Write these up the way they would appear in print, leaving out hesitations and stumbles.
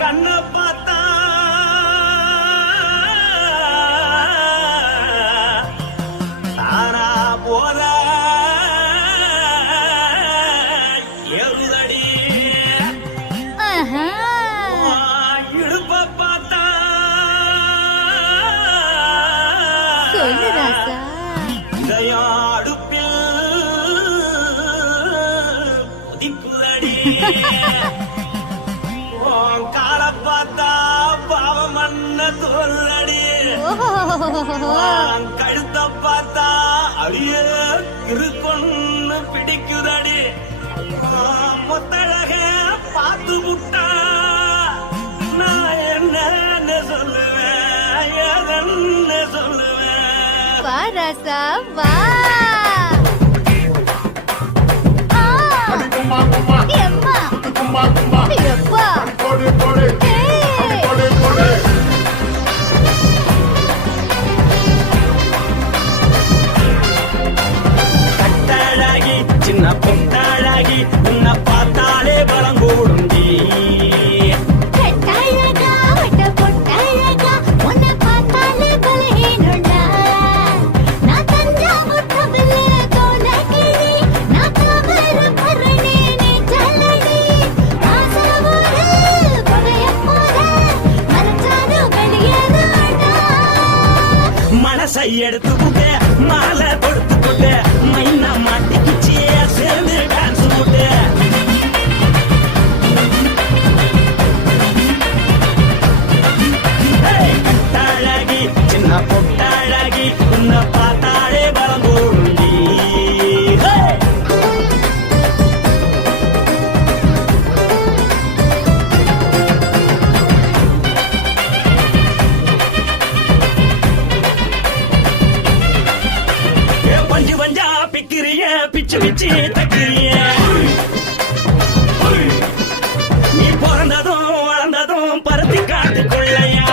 கண்ண பார்த்தா தானா போல எருதடி இடுப்ப பார்த்தா சொல்லு ராசா. அடுப்பில் உதிக்குதடி கால பார்த்தா பாவம் மண்ண தோல்றடி கழுத்த பார்த்தா அடியே இருக்குன்னு பிடிக்குதடி மொத்தழக பார்த்து விட்டா நான் என்ன சொல்லுவேன் ஏதென்ன சொல்லுவேன். வா ராசா வா. எம்மா எப்பா கட்டாழாகி சின்ன பொட்டாழாகி உன்னை பார்த்தாலே பலம் கூடுண்டி. கட்டாழகா வட்ட பொட்டாழகா உன்னை பார்த்தாலே பலஹீனண்டா. நான் தஞ்சாவூர் கவிலே கோலகிரி நான் கவர பரணி நீ ஜல்லடி. ஆசவூரு பகைய போற மனசாரு வெளியேறாடா. மனசை எடுத்துக்கிட்டே மாலை கொடுத்துக்கிட்டே மைனா மாட்டிக்கிச்சு சேர்ந்து டான்ஸ் போட்டு. கட்டாழகி சின்ன பொட்டாழகி உன்னை பார்த்தாலே பலம் கூடுண்டி. பஞ்சு பஞ்சா பிக்கிறிய பிச்சு பிச்சு தக்கிறிய. நீ பிறந்ததும் வளர்ந்ததும் பருத்தி காட்டுக்குள்ளையா.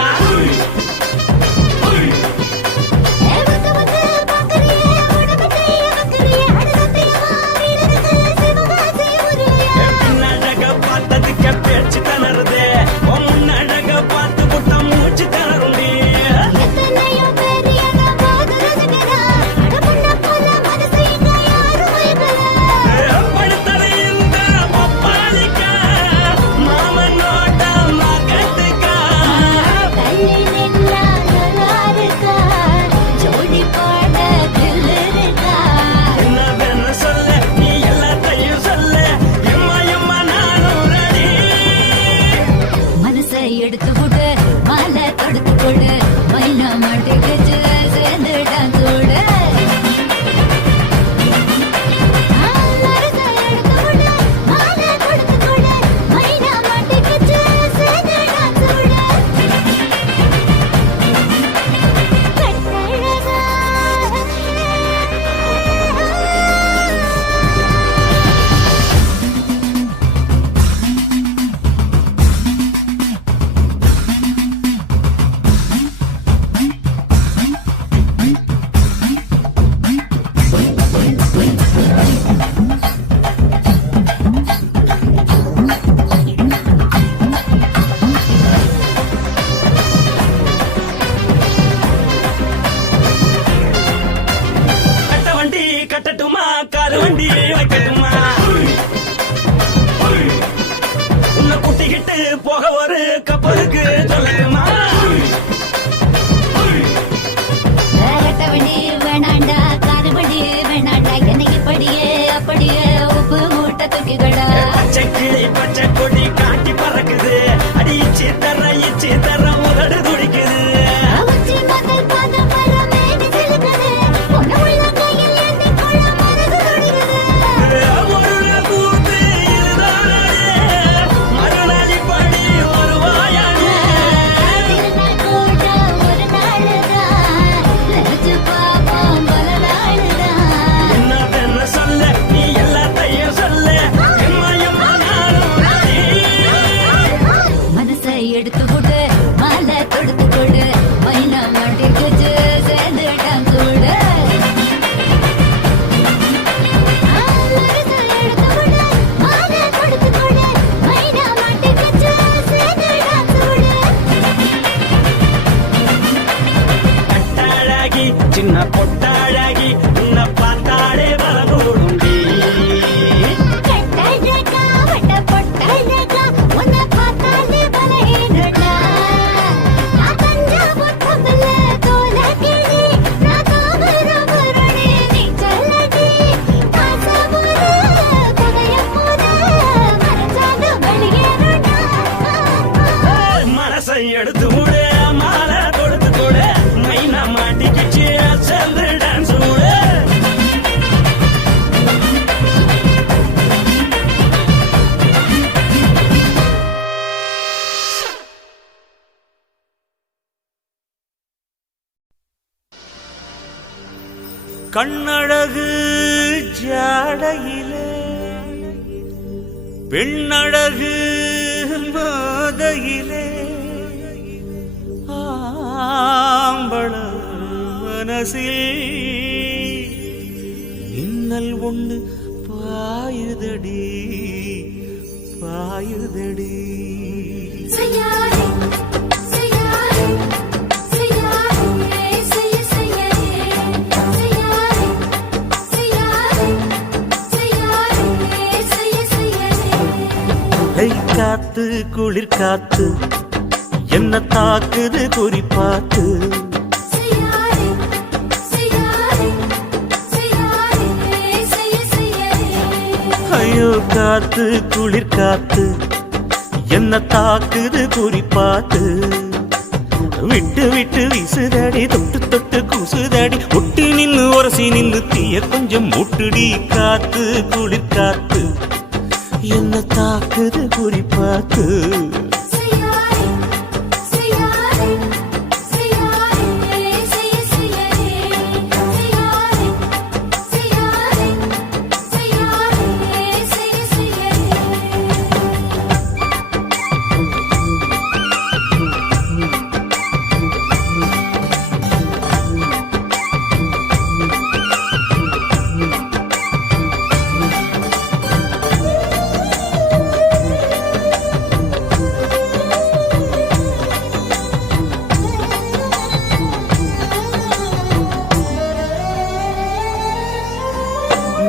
வந்து வந்து பாக்கறியே உடம்பத்தைய வக்கறியே அடுத்தத்தையமா வீரருக்கு சிவகாசி உருளையா. பின்னழக பார்த்ததுக்கு பேச்சு தளருது முன்னழக பார்த்து புட்ட மூச்சு தளருண்டி. எத்தனையோ பேர் என்ன போது ரசிக்கிறா. அடமுன்ன போல மனசை இங்க யாரும் மயக்கல. படுத்தது இந்த பப்பாளிக்கா மாமனோட மகத்துக்கா. தள்ளி நின்னா நல்லாருக்கா. ஜோடி பாட தில்லிருக்கா. என்னவென்னு சொல்ல நீ எல்லாத்தையும் சொல்ல எம்மா எம்மா நானும் ரெடி. மனசை எடுத்து விடு மாலை தொடுத்து கொடு மைனா மாட்டுக்குச்சு சேர்ந்து டான்ஸ் ஓடு. மனசை எடுத்து விடு மாலை தொடுத்து கொடு மைனா மாட்டுக்குச்சு சேர்ந்து டான்ஸ் ஓடு. கட்டழகா கட்ட வண்டி கட்டட்டுமா காரு வண்டி வைக்கட்டுமா. உன்னை கூட்டிக்கிட்டு போக ஒரு கப்பலுக்கு சொல்லட்டுமா. வேலட்டவண்டி வேணாண்டா காருவண்டி வேணாண்டா என்னைக்கு படியே அப்படியே உப்பு மூட்டை தூக்கிக்கடா. பச்சை கிளி பச்சை கொடி காட்டி பறக்குது அடி இச்சி தர உதடு துடிக்குது. உச்சி முதல் பாதம் வர மேனி சிலுக்குது. உன்னை உள்ள கையில் ஏந்தி கொள்ள மனது துடிக்குது. ஒரு நாள் கூத்து இதுதானே மறுநாளி படி வருவாயானே. திருநாள் கூட ஒரு நாளுதான் நினைச்சு பாப்போம் பல நாளுதான். என்னவென்னு சொல்ல நீ எல்லாத்தையும் சொல்ல எம்மா கண்ணழகு ஜாடையிலே பெண்ணழகு மாதையிலே ஆம்பள மனசில் மின்னல் ஒண்ணு பாயுதடி பாயுதடி. காத்து குளிர் காத்து என்ன தாக்குது குறிப்பாத்து. ஐயோ காத்து குளிர் காத்து என்ன தாக்குது குறிப்பாத்து. விட்டு விட்டு வீசுதடி தொட்டு தொட்டு கூசுதடி ஒட்டி நின்னு உரசி நின்னு தீய கொஞ்சம் மூட்டுடி. காத்து குளிர் காத்து என்ன தாக்குது குறிப்பாத்து.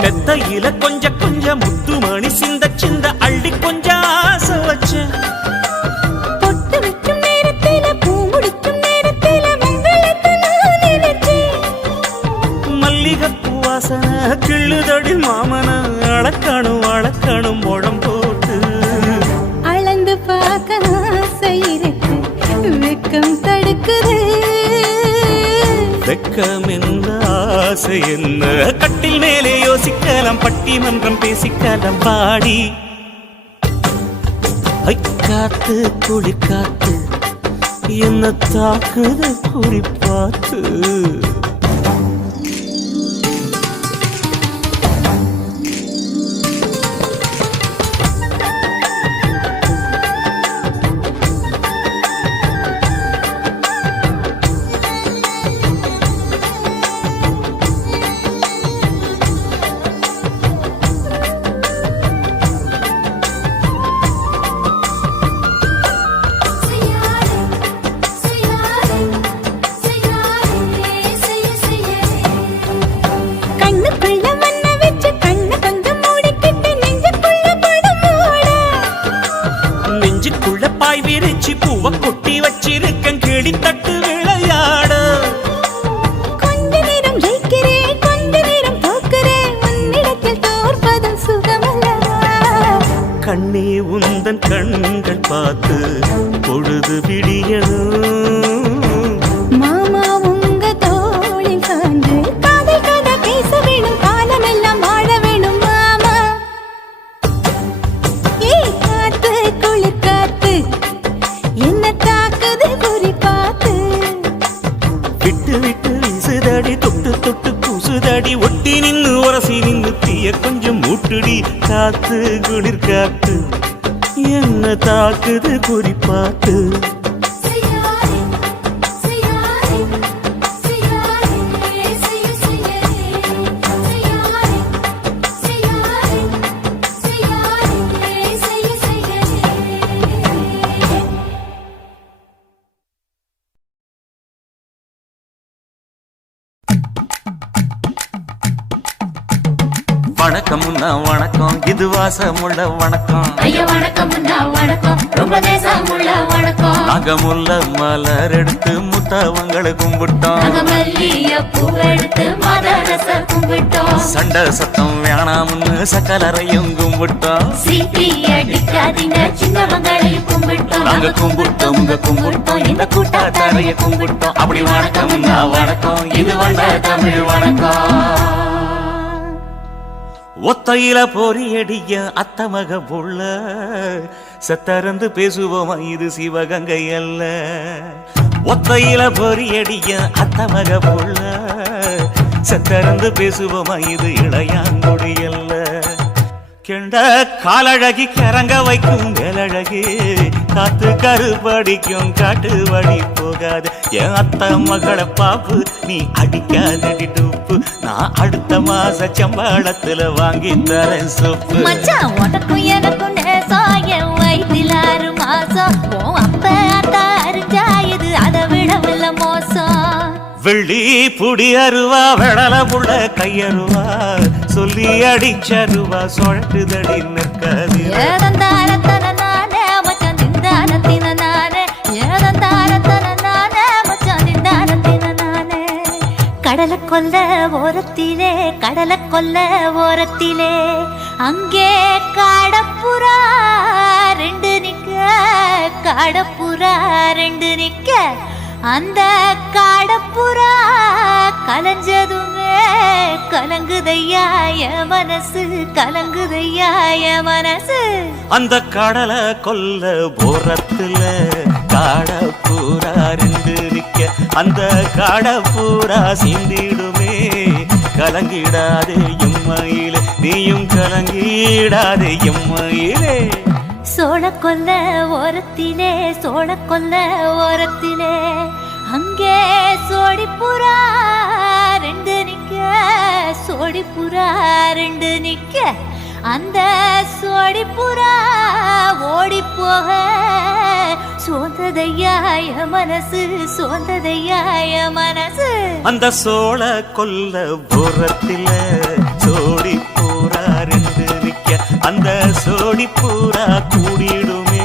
மெத்தையில கொஞ்ச கொஞ்ச முத்துமணி சிந்த சிந்த அள்ளி கொஞ்ச ஆசை வச்ச. பொட்டு வைக்கும் நேரத்தில பூ முடிக்கும் நேரத்தில மங்களத்தை நான் நினைச்சேன். மல்லிகைப்பூ வாசனை கிள்ளுதடி மாமன அளக்கணும் அளக்கணும் முழம் போட்டு. அளந்து பார்க்க ஆசை இருக்கு வெக்கம் தடுக்குது. வெக்கம் என்ன ஆசை என்ன கட்டில் மேலே யோசிக்கலாம் பட்டிமன்றம் பேசிக்கலாம் பாடி. காத்து குளிர் காத்து என்ன தாக்குது குறிப்பாத்து. பாய் விரிச்சி பூவ கொட்டி வச்சிருக்கன் கிளி தட்டு விளையாட. கொஞ்ச நேரம் ஜெயிக்கிறேன் கொஞ்ச நேரம் தோக்கிறேன் உன்னிடத்தில் தோற்பதும் சுகமல்லவா. கண்ணே உந்தன் கண்கள் பார்த்து பொழுது விடியணும். மாமா உங்க தோளில் சார்ந்து காதல் கதை பேச வேணும் காலமெல்லாம் வாழ வேணும் மாமா. காத்து குளிர் காத்து என்ன தாக்குது குறிப்பாத்து. விட்டு விட்டு வீசுதடி தொட்டு தொட்டு கூசுதடி ஒட்டி நின்னு உரசி நின்னு தீய கொஞ்சம் மூட்டுடி. காத்து குளிர் காத்து என்ன தாக்குது குறிப்பாத்து. வணக்கம்னா வணக்கம் இது வாசமுள்ள வணக்கம். ஐயா வணக்கம்னா வணக்கம் ரொம்ப தேசமுள்ள வணக்கம். நாங்க முல்ல மலர் எடுத்து முத்தவங்களை கும்பிட்டோம். நாங்க மல்லிகைப்பூ எடுத்து மதரச கும்பிட்டோம். சண்டை சத்தம் வேணாம்னு சக்கலரையும் கும்பிட்டோம். சீட்டி அடிக்காதீங்க சின்னவங்களையும் கும்பிட்டோம். நாங்க கும்பிட்டோம் உங்க கும்பிட்டோம் இந்த கூட்டாத்தாரைய கும்பிட்டோம். அப்படி வணக்கம்னா வணக்கம் இது வந்த தமிழ் வணக்கம். ஒத்தையில பொறியடிய அத்தமக புள்ள சத்தரந்து பேசுவோமா இது சிவகங்கை அல்ல. ஒத்தையில பொறியடிய அத்தமக புள்ள செத்தறந்து பேசுவோமா இது இளையாங்குடி அல்ல. கெண்ட காலழகி கிறங்க வைக்கும் மேலழகி காத்து கருப்படிக்கும் காட்டு வழி போகாது. என் அத்த மகளை பாப்பு நீ அடிக்காதடி டூப்பு. நான் அடுத்த மாச சம்பளத்துல வாங்கி தரேன் சோப்பு. மச்சான் உனக்கும் எனக்கும் நேசம் என் வயிற்றில் 6 மாசம். உன் அப்ப அத்தா அறிஞ்சா இது அதை விடவில்லை மோசம். வெள்ளி புடி அருவா வெடல புள்ள கையருவா சொல்லி அடிச்சருவா சொழட்டுதடி நிற்காது. ஏதந்தாரத்தன நானே மச்சான் திண்டானத்தின நானே. ஏதந்தாரத்தன நானே மச்சான் திண்டானத்தின நானே. கடலை கொல்ல ஓரத்திலே கடலை கொல்ல ஓரத்திலே அங்கே காடப்புறா 2 நிக்க. காடப்புறா 2 நிக்க. அந்த காடப்புறா கலஞ்சதுமே கலங்குதையா என் மனசு. கலங்குதையா என் மனசு. அந்த கடலை கொல்ல போரத்துல காடப்பூரா 2 நிக்க. அந்த காடப்பூரா சிந்திடுமே கலங்கிடாதே எம்மையிலே. நீயும் கலங்கிடாதே எம்மையிலே. சோழக்கொல்ல ஓரத்திலே சோழக்கொல்ல ஓரத்திலே அங்கே சோடிப்புறா 2 நிக்க. சோடிப்புறா 2 நிக்க. அந்த சோடிப்புறா ஓடி போக சோந்ததையாய மனசு. சோந்ததையாய மனசு. அந்த சோழ கொல்ல புறத்தில சோடி பூரா 2 நிக்க. அந்த சோடி பூரா கூடிடுமே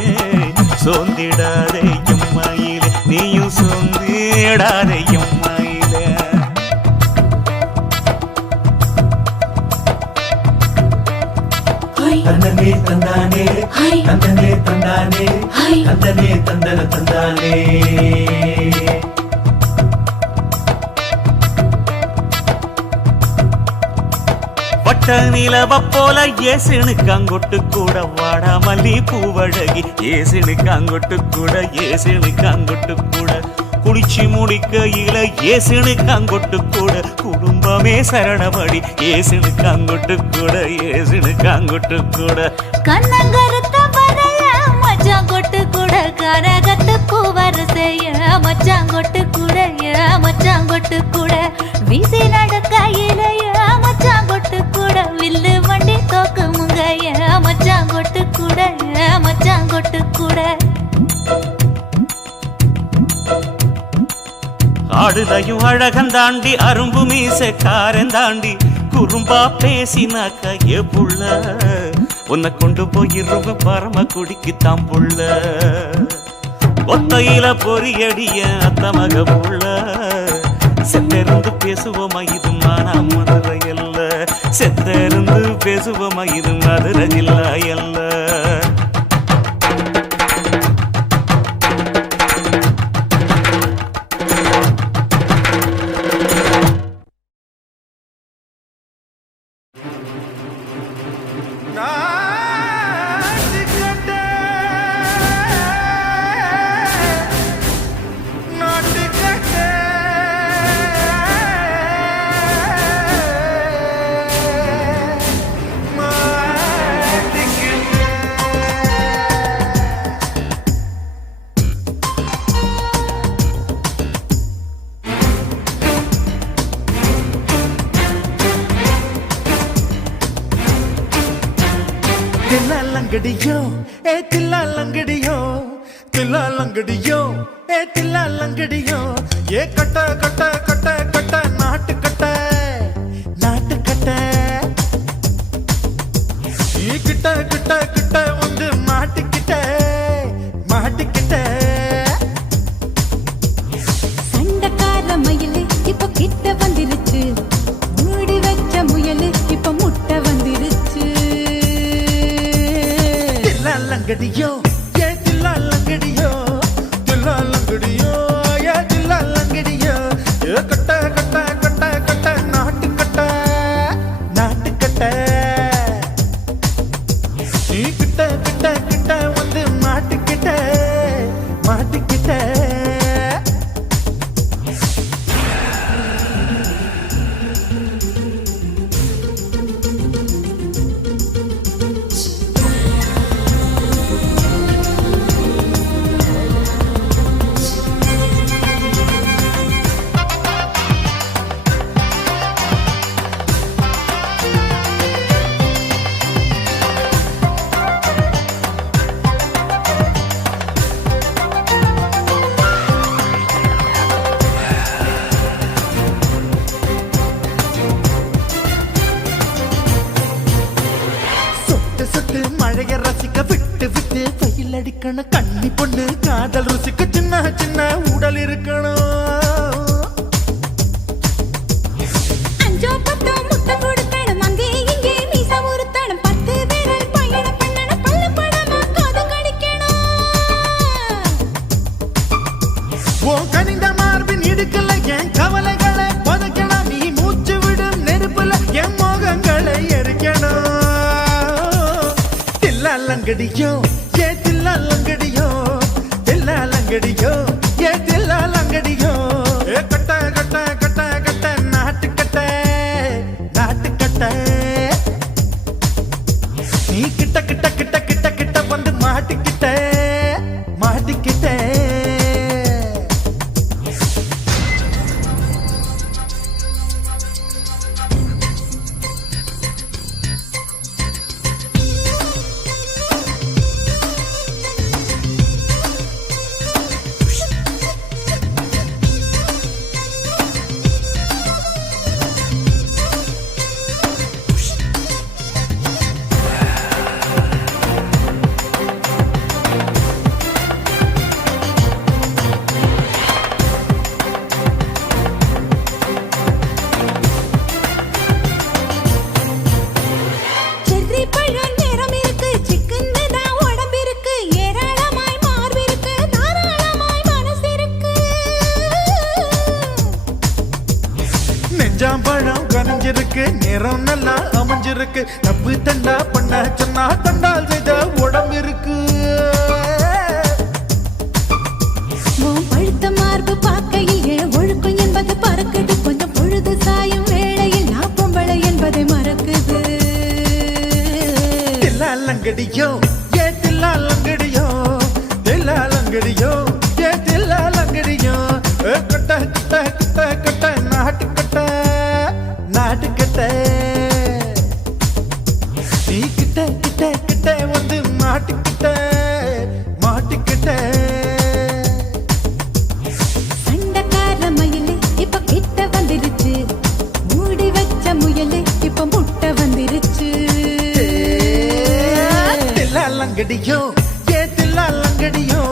சோந்திடாதே எம்மையிலே. நீயும் சோந்திடாதே எம்மையிலே. தந்தனே தந்தானே தந்தனே தந்தானே தந்தனே தந்தன தந்தானே. வட்ட நிலவ போல ஏசினு காங்கொட்டு கூட வாடா மல்லி பூவழகி. ஏசினு காங்கொட்டு கூட ஏசினு காங்கொட்டு கூட குளிச்சு முடிக்கையில ஏசினு காங்கொட்டு கூட குடும்பமே சரணபடி. ஏசினு காங்கொட்டு கூட ஏசினு காங்கொட்டு கூட. கண்ணங்கருத்த வரைய மச்சாங்கொட்டு கூட கரகத்துக்கு வரிசைய மச்சாங்கொட்டு கூட மச்சாங்கொட்டு கூட. வீசி நடக்கையிலைய மச்சாங்கொட்டு கூட வில்லு வண்டி தோக்கு முங்கைய மச்சாங்கொட்டு கூட மச்சாங்கொட்டு கூட. ஆடுதையும் அழகந்தாண்டி அரும்பு மீசக்காரன் தாண்டி குறும்பா பேசினாக்க ஏ புள்ள. உன்னை கொண்டு போயிருவ பரம குடிக்கு தாம்புள்ள. ஒத்தையில பொறியடிய அத்த மக புள்ள. செத்திருந்து பேசுவோமா இது மானா மதுரை அல்ல. செத்திருந்து பேசுவோமா இது மதுரை ஜில்லா அல்ல. தில்லாலங்கடியோ ஏ தில்லாலங்கடியோ தில்லாலங்கடியோ ஏ தில்லாலங்கடியோ. ஏ கட்ட கட்ட கட்ட கட்ட நாட்டு கட்ட நாட்டு கட்ட. நீ கிட்ட கிட்ட கிட்ட வந்து மாட்டிக்கிட்ட மாட்டிக்கிட்ட. சண்டக்கார மயிலு இப்ப கிட்ட வந்துருச்சு. மூடி வச்ச முயலு இப்ப முட்டை வந்துருச்சு. தில்லாலங்கடியோ ஏ தில்லாலங்கடியோ தில்லாலங்கடியோ ஏ தில்லாலங்கடியோ. ஏ கட்ட கட்ட கட்ட கட்ட நாட்டு கட்ட நாட்டு கட்ட. நீ கிட்ட கிட்ட கிட்ட வந்து மாட்டிக்கிட்ட மாட்டிக்கிட்ட. ரசிக்க விட்டு விட்டு வெயில் அடிக்கணும் கண்ணி பொண்ணு காதல் ருசிக்க சின்ன சின்ன உடல் இருக்கணும் அஞ்சோ பத்தோ முட்டை கொடுக்கணும் அங்கே இங்கே மீசா உருத்தணும் 10 விரல் பயணம் பண்ணணும் பல்ல படமா காது கடிக்கணும் ஓ கனிந்த மார்பின் இடுக்கல என் கவலைகளை புதைக்கணும் நீ மூச்சு விடும் நெருப்புல என் மோகங்களை எரிக்கணும் தில்லாலங்கடியோ ஏ தில்லாலங்கடியோ தில்லாலங்கடியோ ஏ தில்லாலங்கடியோ ஏ கட்ட கட்ட கட்ட கட்ட நாட்டுக்கட்ட நாட்டுக்கட்ட நீ கிட்ட கிட்ட கிட்ட கிட்ட கிட்ட வந்து மாட்டிக்கிட்ட மாட்டிக்கிட்ட செர்ரி பழம் நிறம் இருக்கு சிக்கன்னு தான் உடம்பு இருக்கு ஏராளமாய் மார்பு இருக்கு தாராளமாய் மனசு இருக்கு நெஞ்சாம்பழம் கனிஞ்சிருக்கு நிறம் நல்லா அமைஞ்சிருக்கு தப்பு தண்டா பண்ண சொன்னா தண்டால் செய்த உடம்பு இருக்கு உன் பழுத்த மார்பு பார்க்கையில் என் ஒழுக்கம் என்பது பறக்குது கொஞ்சம் பொழுது சாயும் வேளையில் நான் பொம்பளை என்பதை மறக்குது தில்லாலங்கடியோ ஏ தில்லாலங்கடியோ தில்லாலங்கடியோ ஏ தில்லாலங்கடியோ ஏ கட்ட கட்ட கட்ட கட்ட நாட்டுக்கட்ட நாட்டுக்கட்ட நீ கிட்ட கிட்ட கிட்ட வந்து மாட்டிக்கிட்ட மாட்டிக்கிட்ட சண்டைக்கார மயிலு இப்ப கிட்ட வந்துருச்சு மூடி வச்ச முயலு இப்ப முட்டை வந்துருச்சு தில்லாலங்கடியோ ஏ தில்லாலங்கடியோ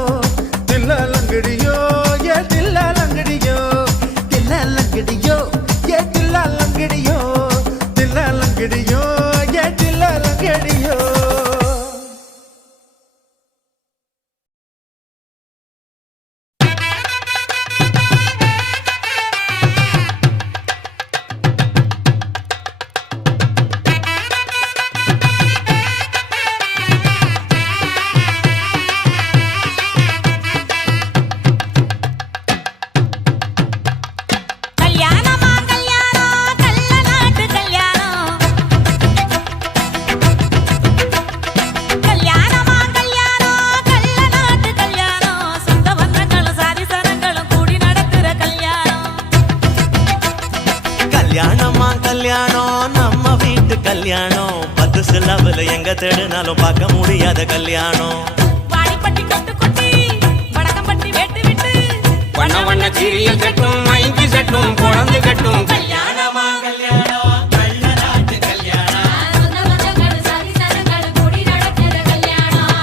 தில்லாலங்கடியோ ஏ தில்லாலங்கடியோ தில்லாலங்கடியோ ஏ தில்லாலங்கடியோ தில்லாலங்கடியோ ஏ தில்லாலங்கடியோ கல்யாணமா கல்யாணம் கள்ள நாட்டு கல்யாணம் கல்யாணமா கல்யாணம் கள்ள நாட்டு கல்யாணம் சொந்த பந்தங்களும் சாதி சனங்களும் கூடி நடத்துற கல்யாணம் கல்யாணமா கல்யாணம் நம்ம வீட்டு கல்யாணம் 10 சிலவுல எங்க தேடினாலும் பார்க்க முடியாத கல்யாணம் வாடிப்பட்டி கொட்டு கொட்டி வடக்கம்பட்டி வேட்டு விட்டு வண்ண வண்ண சீரியல் செட்டும் மைங்கி செட்டும் குழந்தை கட்டும் கல்யாணமா கல்யாணம் கள்ள நாட்டு கல்யாணம் சொந்த பந்தங்களும் சாதி சனங்களும் கூடி நடத்துற கல்யாணம்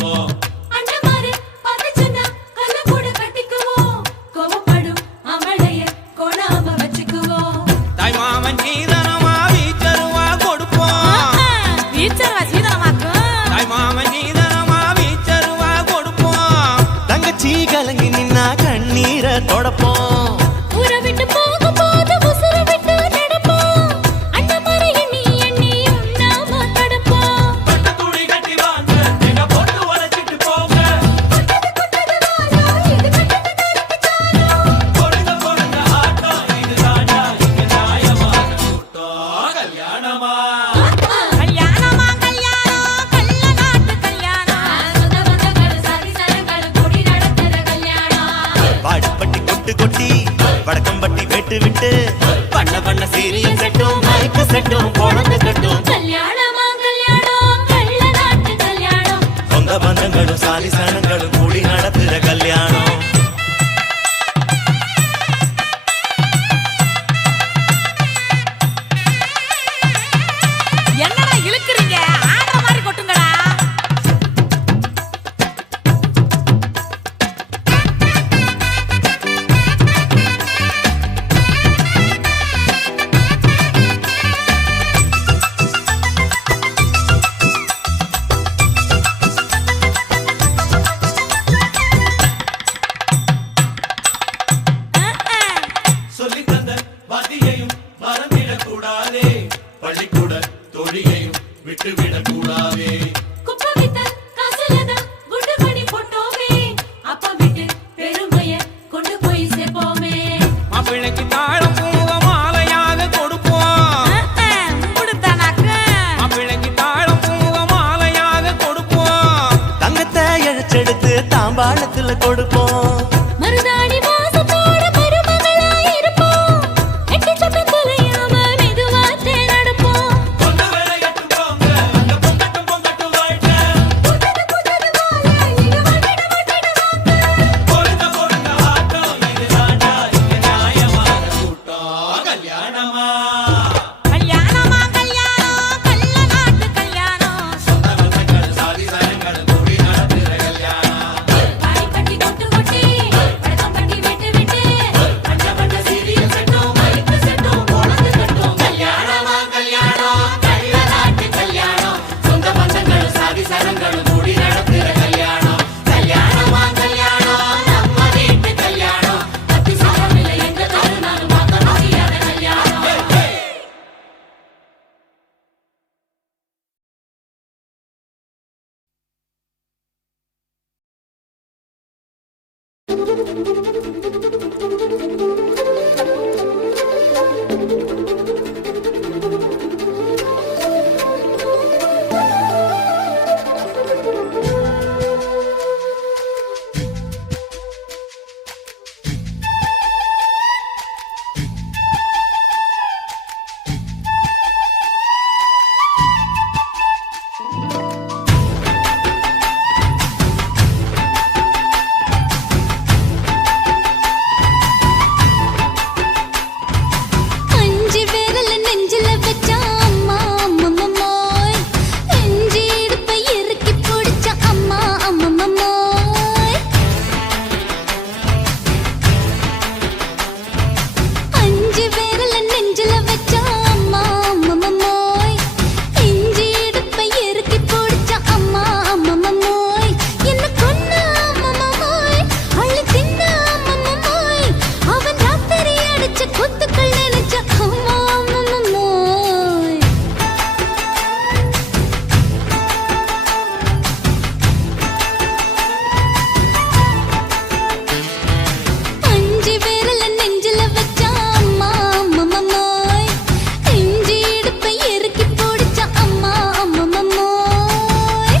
அண்ணமாரு பதச்சனா கல்ல கூட கட்டிக்குவோம் கோவப்படும் அமளைய கோணாம வச்சுக்குவோம் தாய் மாமன் சீதனமா வீச்சருவா கொடுப்போம் வீச்சரவா சீதனமாக்கும் தாய் மாமன் சீதனமா வீச்சருவா கொடுப்போம் தங்கச்சி கலங்கி நின்னா கண்ணீரை தொடப்போம் ஊரை விட்டு போகும்போது உசுர விட்டு நடப்போம் அண்ணமாரு எண்ணி எண்ணி உண்ணாம தடுப்போம் துணி கட்டி வாங்க எங்க போட்டு உழைச்சிட்டு போங்க விட்டு விட்டு பண்ண பண்ண சீரியல் செட்டும் மைக்கு செட்டும் பொழந்து கட்டும் கல்யாணமா கல்யாணம் கள்ள நாட்டு கல்யாணம் சொந்த பந்தங்களும் சாதி சனங்களும் கூடி நடத்துற கல்யாணம் என்னடா இழுக்குறீங்க ஆடுற மாதிரி கொட்டுங்கடா சொல்லி தந்த வாத்தியையும் மறந்திடக்கூடாதே பள்ளிக்கூட தொழிலையும் விட்டுவிடக்கூடாதே குப்பை வித்த காசுலத குண்டு மணி போட்டோமே அப்பா விட்டு பெருமைய கொண்டு போய் சேர்ப்போமே மாப்பிள்ளைக்கு தாழம் பூவ மாலையாக கொடுப்போம் மாப்பிள்ளைக்கு தாழம் பூவ மாலையாக கொடுப்போம் தங்கத்தை இழைச்செடுத்து தாம்பாளத்துல கொடுப்போம் மருதாணி வாசத்தோட மருமகளா இருப்போம் எட்டி சத்தம் தொலையாம மெதுவாத்தே நடப்போம் கொண்ட விளையாட்டு போங்க அங்க பொங்கட்டும் பொங்கட்டும் வாழ்க்கை புதது புதது வாழ இது வட்டிட பொருந்த பொருந்த ஆட்டம் இது தாண்டா இங்க நியாயமான கூட்டம் கல்யாணமா கல்யாணமா கல்யாணம் கள்ள நாட்டு கல்யாணம் சொந்த பந்தங்கள் சாதி சனங்கள் கூடி நடத்துற கல்யாணம் பாடி கட்டி கொட்டு கொட்டி பழக்கம் கட்டி விட்டு விட்டு பண்ண பண்ண சீரியல் செட்டும் மைக்கு செட்டும் பொழந்து கட்டும் கல்யாணமா கல்யாணம் கள்ள நாட்டு கல்யாணம் சொந்த பந்தங்கள் சாதி சனங்கள் கூடி நடத்துற கல்யாணம் கல்யாணமா கல்யாணம் நம்ம வீட்டு கல்யாணம் அத்தி சாரமில்லை எங்க தருணாலும் பார்க்க முடியாத கல்யாணம் அஞ்சு விரல நெஞ்சில வச்சா அம்மா அம்மம்மோய் நெஞ்சி இடுப்பை இறுக்கி பிடிச்ச அம்மா அம்மம்மோய் அஞ்சு விரல நெஞ்சில வச்சா அம்மா அம்மம்மோய் நெஞ்சி இடுப்பை இறுக்கி பிடிச்ச அம்மா அம்மம்மோய் என்ன கொன்ன அம்மம்மோய் அள்ளி தின்ன அம்மம்மோய் அவன் ராத்திரி அடிச்ச குத்துக்கள் நினைச்ச அம்மா அம்மம்மோய் அஞ்சு விரல நெஞ்சில வச்சா அம்மா அம்மம்மோய் நெஞ்சி இடுப்பை இறுக்கி பிடிச்ச அம்மா அம்மம்மோய்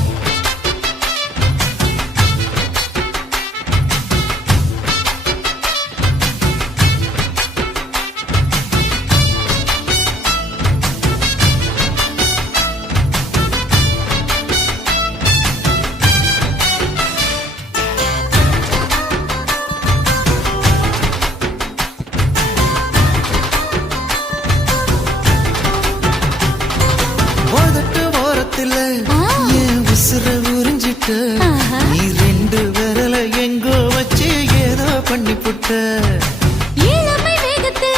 ஓதட்டு ஓரத்துல என் உசுர உறிஞ்சிட்டு நீ ரெண்டு விரல எங்கோ வச்சு ஏதோ பண்ணி புட்ட இளமை வேகத்துல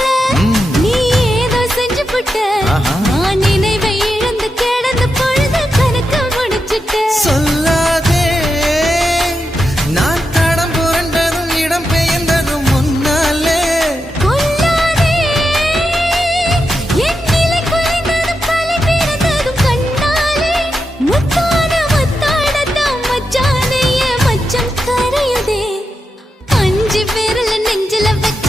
நீ ஏதோ செஞ்சு புட்ட நான் நினைவை இழந்து கிடந்த பொழுது கணக்கு முடிச்சிட்ட சொல்லாதே நான் தடம் புரண்டதும் இடம் பெயர்ந்ததும் முன்னாலே கொல்லாதே என் நிலை குலைந்ததும் கலை பிறந்ததும் கண்ணாலே முத்தான முத்தாடத்தான் மச்சானே என் மச்சம் கரையுதே அஞ்சு விரல நெஞ்சில வச்ச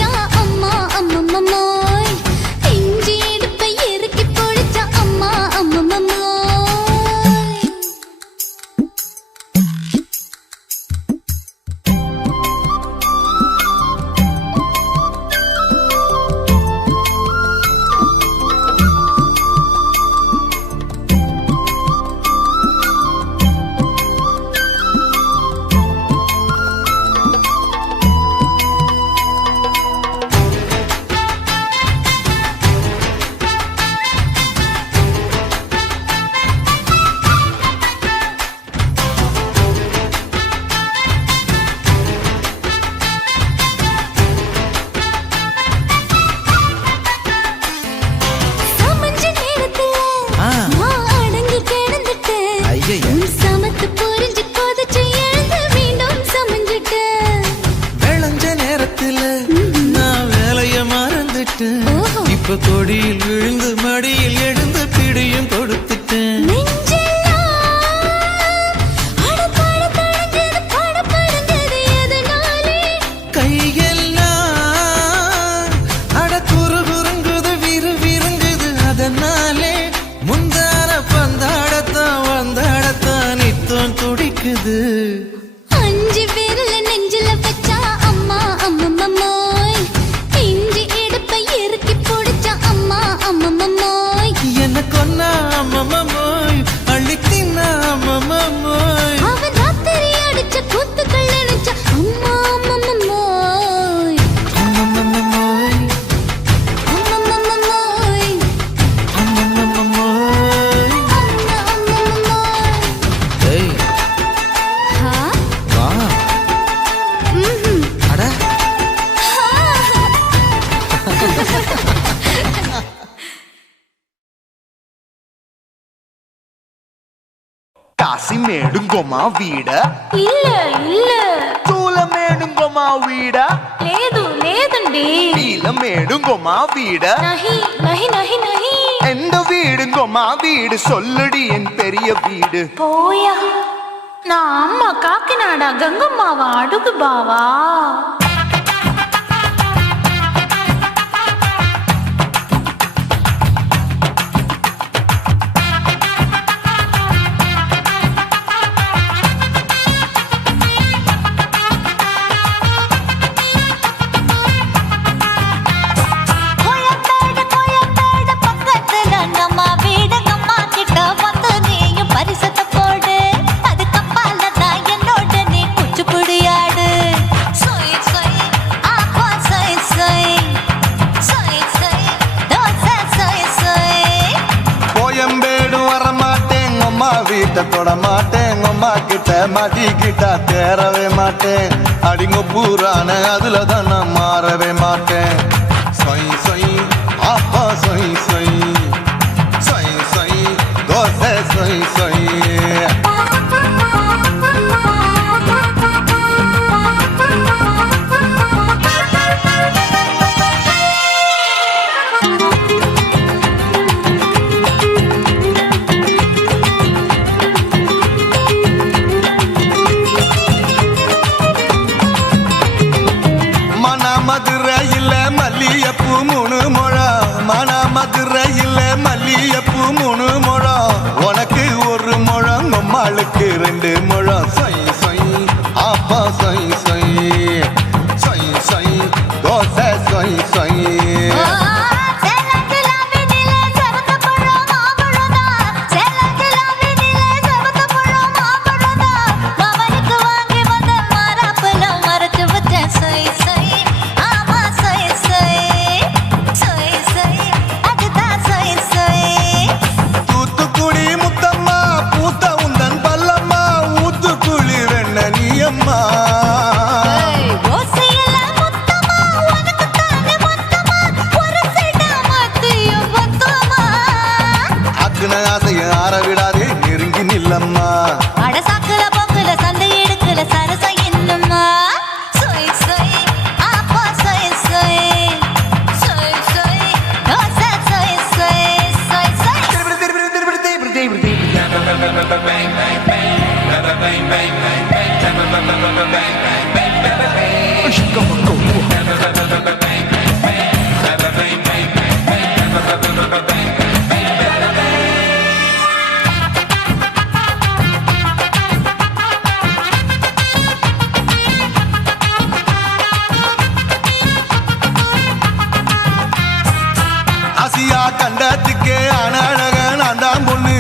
இப்ப கொடியில் விழுந்து மடியில் எழுந்து பிடியும் கொடுத்துட்டேன். கையெல்லாம் அட குறு குறுங்குது விறு விருங்குது அதனாலே முந்தான பந்தாடத்தான் வந்தாடத்தான் நித்தம் துடிக்குது. அஞ்சு பேர்ல நெஞ்சில வச்சா அம்மா அம்மம்மோய் இஞ்சி எடுப்பை இறுக்கி பிடிச்சா அம்மா அம்மம்மோய் என்ன கொன்னா அம்மம்மோய் அள்ளி தின்னா அம்மம்மோய் அவன் ராத்திரி அடிச்ச கூத்துக்கள் நினைச்ச அம்மா அம்மம்மோய் அம்மம்மோய் அம்மம்மோய் அம்மம்மோய். அம்மம்மோய். ஏய் ஹா? வா ம்ஹும். அட కాశీమేడుంగోమా వీడ இல்ல இல்ல తూలమేడుంగోమా వీడ లేదు లేదండి నీలమేడుంగోమా వీడ நஹி நஹி நஹி நஹி எந்த வீடுங்கோமா வீடு சொல்லுடி என் பெரிய வீடு போயா நான் அம்மா காக்கிநாடா கங்கம்மாவா அடுகு பாவா கோயம்பேடு பக்கத்துல நம்ம வீடு அம்மா கிட்ட வந்து நீயும் பரிசத்தை போடு அது கப்பால தான் என்னோட நீ குச்சிப்புடியாடு சொய் சொய் ஆப்பா சொய் சொய் சொய் சொய் தோசை சொய் சொய் கோயம்பேடு வரமாட்டேன் அம்மா வீட்டை தொட மாட்டேன் அம்மா கிட்ட மாட்டிக்கிட்டா தேரவே மாட்டேன் அடிங்க பூரான அதுல தான் நான் மாறவே மாட்டேன் சொய் சொய் அப்பா சொய் சொய் சொய் சொய் தோசை சொய் சொய் மதுரையில் மல்லியப்பூ 3 முழம் மதுரையில் மல்லியப்பூ 3 முழம் உனக்கு 1 முழம் நம்மளுக்கு 2 முழம் சொய் சொய் அப்பா சொய் சொய் சொய் சொய் தோசை சொய் சொய் ஆற விடாதே நெருங்கி நில்லம்மா அடசாக்குல பொங்குல சந்தை எடுக்கல சரச என்னம்மா சொய் சொய் ஆப்பா சொய் சொய் சொய் சொய் தோசை சொய் சொய் சொய் சொய் ஆசியா கண்டத்துக்கே அனழக நான் தான் பொண்ணு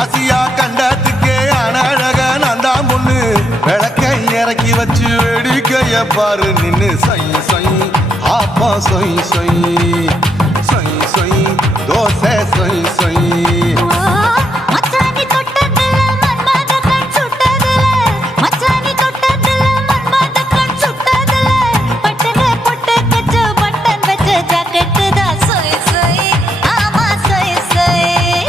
ஆசியா கண்டத்துக்கே அனழக நான் தான் பொண்ணு விளக்கை இறக்கி வச்சு வேடிக்கைய பாரு நின்னு சொய் சொய் ஆப்பா சொய் சொய் சொய் சொய் தோசை சொய் சொய் மச்சானி தொட்டதுல மன்மத கண் சுட்டதுல மச்சானி தொட்டதுல மன்மத கண் சுட்டதுல பட்டன பொட்டு கச்சு பட்டன் வச்ச ஜாக்கெட் தான் சொய் சொய் ஆமா சொய் சொய்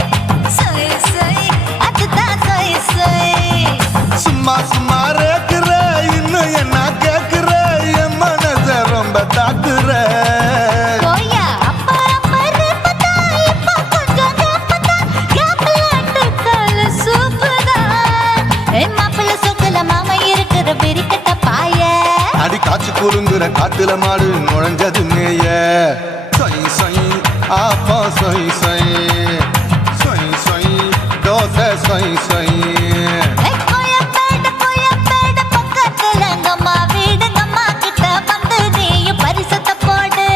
சொய் சொய் அதுதான் சொய் சொய் சும்மா சும்மா ரேக்குற இன்னும் என்ன கேக்குற என் மனச ரொம்ப தாக்குற கோயா அப்பா அப்பா காய்ச்சி குலுங்குற காட்டுல மாடு நுழைஞ்சது மேய சொய் சொய் ஆப்பா சொய் சொய் சொய் சொய் தோசை சொய் சொய் கோயம்பேடு பக்கத்துல எங்கம்மா வீடு அம்மா கிட்ட வந்து நீயும் பரிசத்தை போடு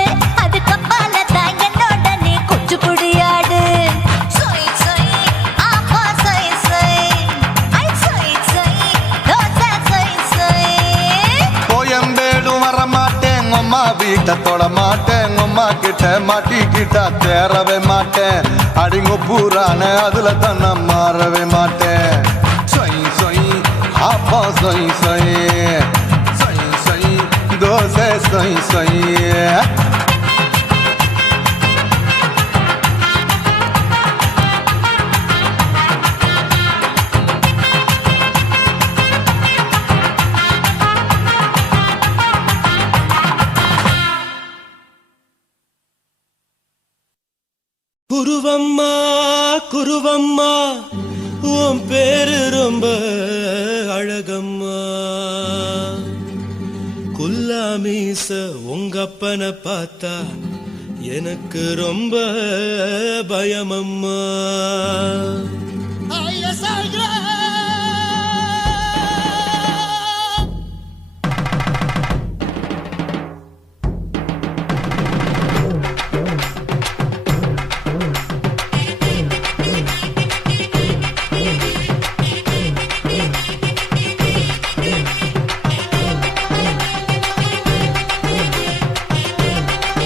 அது கப்பால தான் என்னோட நீ குச்சி புடியாடு சொய் சொய் ஆப்பா சொய் சொய் ஐ சொய் சொய் தோசை சொய் சொய் கோயம்பேடும் வர மாட்டேன் அம்மா வீட்டை தொட மாட்டேன் அம்மா கிட்ட மாட்டிக்கிட்டா தேரவே மாட்டேன் அடிங்க பூரான அதுல தான் நான் மாறவே மாட்டேன் சொய் சொய் ஆப்பா சொய் சொய் சொய் சொய் தோசை சொய் சொய் குருவம்மா குருவம்மா உன் பேரு ரொம்ப அழகம்மா குல்லாமீச உங்க அப்பனை பார்த்தா எனக்கு ரொம்ப பயமம்மா ஐயா சாய்கிறா